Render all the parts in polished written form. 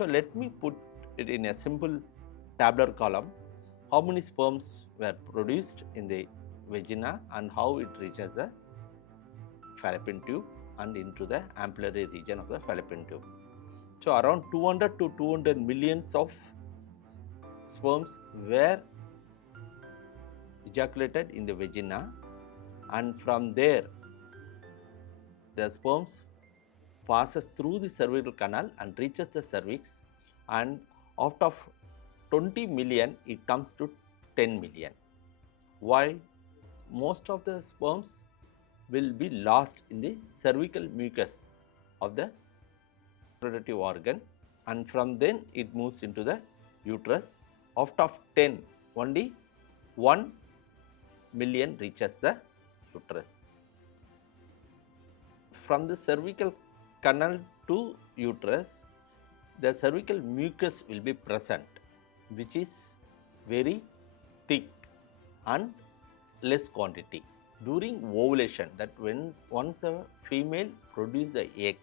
So let me put it in a simple tabular column. How many sperms were produced in the vagina and how it reaches the fallopian tube and into the ampullary region of the fallopian tube. So around 200 to 200 millions of sperms were ejaculated in the vagina, and from there the sperms passes through the cervical canal and reaches the cervix, and out of 20 million it comes to 10 million. Why? Most of the sperms will be lost in the cervical mucus of the reproductive organ, and from then it moves into the uterus. Out of 10, only 1 million reaches the uterus. From the cervical canal to uterus, the cervical mucus will be present, which is very thick and less quantity. During ovulation, that when once a female produces the egg,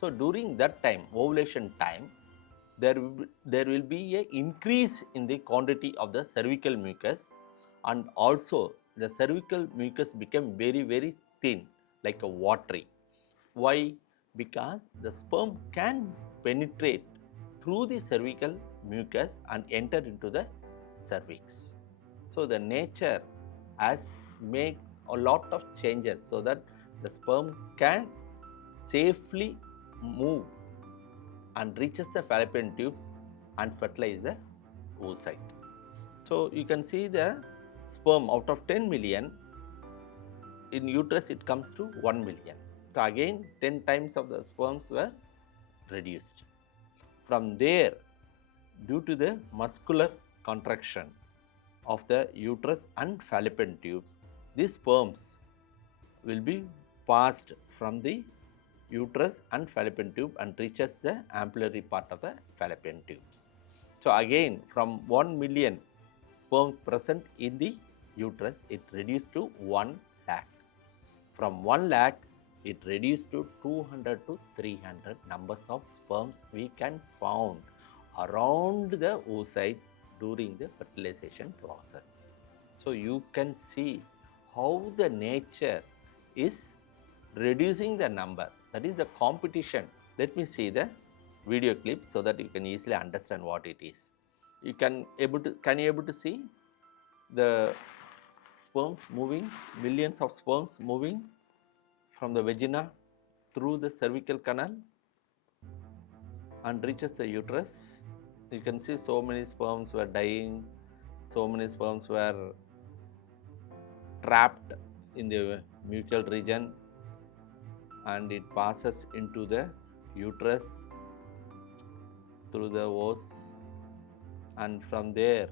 so during that time, ovulation time, there will be a increase in the quantity of the cervical mucus, and also the cervical mucus become very thin, like a watery. Why? Because the sperm can penetrate through the cervical mucus and enter into the cervix. So the nature has makes a lot of changes so that the sperm can safely move and reaches the fallopian tubes and fertilize the oocyte. So you can see the sperm out of 10 million, in uterus it comes to 1 million. So again 10 times of the sperms were reduced. From there, due to the muscular contraction of the uterus and fallopian tubes, these sperms will be passed from the uterus and fallopian tube and reaches the ampullary part of the fallopian tubes. So again from 1 million sperms present in the uterus, it reduced to 1 lakh. From 1 lakh, it reduced to 200 to 300 numbers of sperms we can found around the oocyte during the fertilization process. So you can see how the nature is reducing the number. That is the competition. Let me see the video clip so that you can easily understand what it is. Can you able to see the sperms moving, millions of sperms moving from the vagina through the cervical canal and reaches the uterus. You can see so many sperms were dying, so many sperms were trapped in the mucal region, and it passes into the uterus through the os, and from there,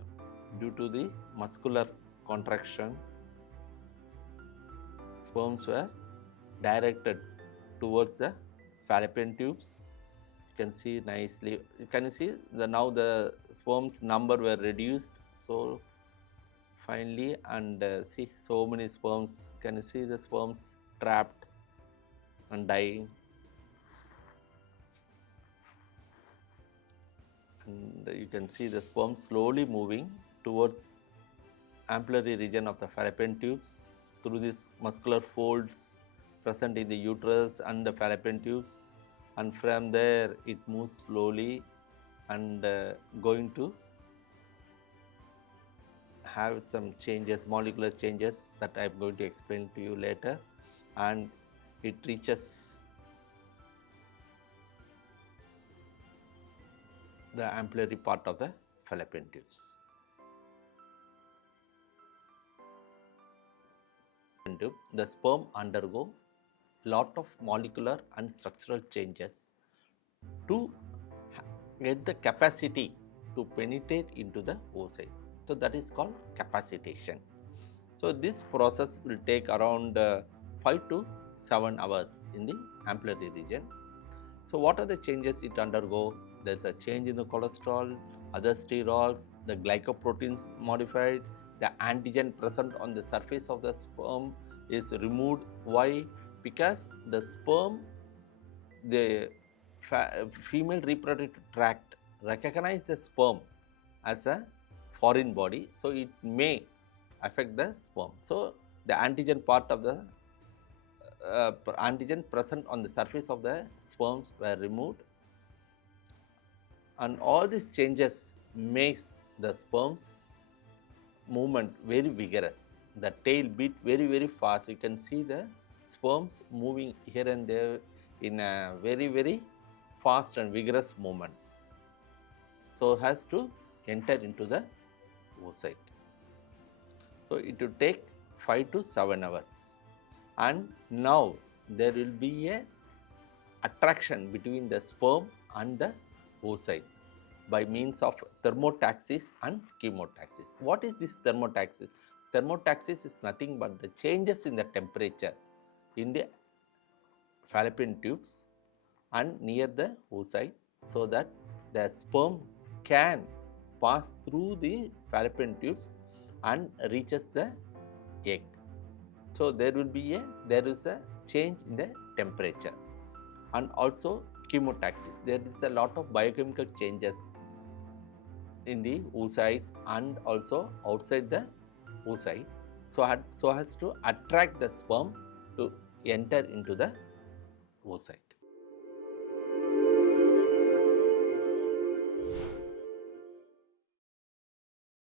due to the muscular contraction, sperms were directed towards the fallopian tubes. You can see nicely. Can you see now the sperms number were reduced so finely, and see so many sperms. Can you see the sperms trapped and dying? And you can see the sperm slowly moving towards ampullary region of the fallopian tubes through these muscular folds present in the uterus and the fallopian tubes, and from there it moves slowly and going to have some changes, molecular changes that I am going to explain to you later, and it reaches the ampullary part of the fallopian tubes. The sperm undergo lot of molecular and structural changes to get the capacity to penetrate into the oocyte. So that is called capacitation. So this process will take around 5 to 7 hours in the ampullary region. So what are the changes it undergo? There is a change in the cholesterol, other sterols, the glycoproteins modified, the antigen present on the surface of the sperm is removed. Why? Because the sperm, the female reproductive tract recognize the sperm as a foreign body, so it may affect the sperm. So the antigen part of the antigen present on the surface of the sperms were removed, and all these changes makes the sperms movement very vigorous. The tail beat very fast. You can see the sperms moving here and there in a very fast and vigorous movement. So has to enter into the oocyte. So it will take 5 to 7 hours. And now there will be a attraction between the sperm and the oocyte by means of thermotaxis and chemotaxis. What is this thermotaxis? Thermotaxis is nothing but the changes in the temperature in the fallopian tubes and near the oocyte, so that the sperm can pass through the fallopian tubes and reaches the egg. So there is a change in the temperature. And also chemotaxis, there is a lot of biochemical changes in the oocytes and also outside the oocyte, so as to attract the sperm to enter into the oocyte.